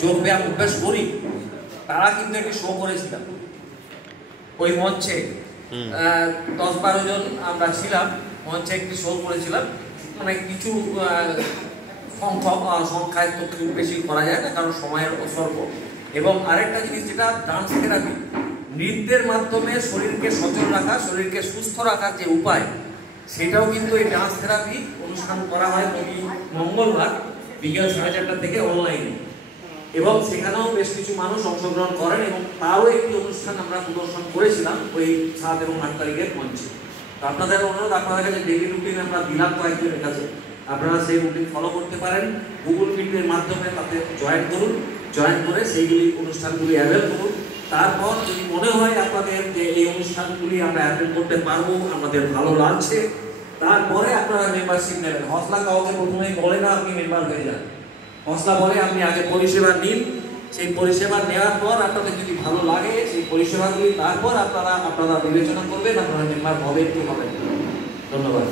যোগব্যায়াম অভ্যাস করি তারা কিন্তু একটি শো করেছিলাম ওই মঞ্চে। 10-12 জন আমরা ছিলাম মঞ্চে, একটি শো করেছিলাম। মানে কিছু সংখ্যায় তো খুব বেশি করা যায় না, কারণ সময়ের স্বল্প। এবং আরেকটা জিনিস যেটা ডান্স থেরাপি, নৃত্যের মাধ্যমে শরীরকে সচল রাখা, শরীরকে সুস্থ রাখার যে উপায়, সেটাও কিন্তু এই ডান্স থেরাপি অনুষ্ঠান করা হয় প্রতি মঙ্গলবার বিকেল 4:30 থেকে অনলাইনে। এবং সেখানেও বেশ কিছু মানুষ অংশগ্রহণ করেন এবং তারও একটি অনুষ্ঠান আমরা প্রদর্শন করেছিলাম ওই 7 এবং 8 তারিখের মঞ্চে। তো আপনাদের অনুরোধ, আপনাদের কাছে ডেইলি রুটিন আমরা দিলাম কয়েকজনের কাছে, আপনারা সেই রুটিন ফলো করতে পারেন। গুগল মিটের মাধ্যমে তাতে জয়েন করুন, জয়েন করে সেইগুলি অনুষ্ঠানগুলি অ্যাভেল করুন। তারপর যদি মনে হয় আপনাদের যে এই অনুষ্ঠানগুলি আমরা অ্যাটেন্ড করতে পারবো, আমাদের ভালো লাগছে, তারপরে আপনারা মেম্বারশিপ নেবেন। হসলা কাউকে প্রথমেই বলে না আপনি মেম্বার হয়ে যান, হসলা বলে আপনি আগে পরিষেবা নিন। সেই পরিষেবা নেওয়ার পর আপনাদের যদি ভালো লাগে সেই পরিষেবাগুলি, তারপর আপনারা বিবেচনা করবেন আপনারা মেম্বার হবেন কি হবেন। ধন্যবাদ।